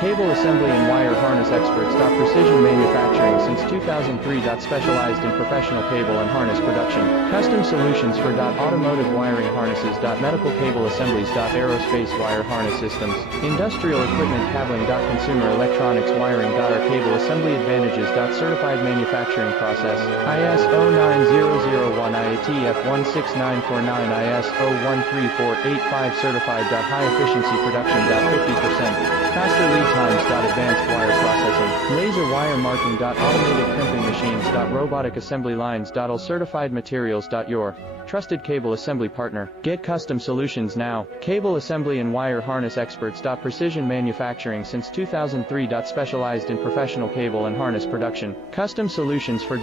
Cable assembly and wire harness experts. Precision manufacturing since 2003. Specialized in professional cable and harness production. Custom solutions for automotive wiring harnesses. Medical cable assemblies. Aerospace wire harness systems. Industrial equipment cabling. Consumer electronics wiring. Our cable assembly advantages. Certified manufacturing process. ISO 9001 IATF 16949 ISO 13485 certified. High efficiency production. 50%. Faster lead times. Advanced wire processing. Laser wire marking. Automated crimping machines. Robotic assembly lines. All certified materials. Your trusted cable assembly partner. Get custom solutions now. Cable assembly and wire harness experts. Precision manufacturing since 2003. Specialized in professional cable and harness production. Custom solutions for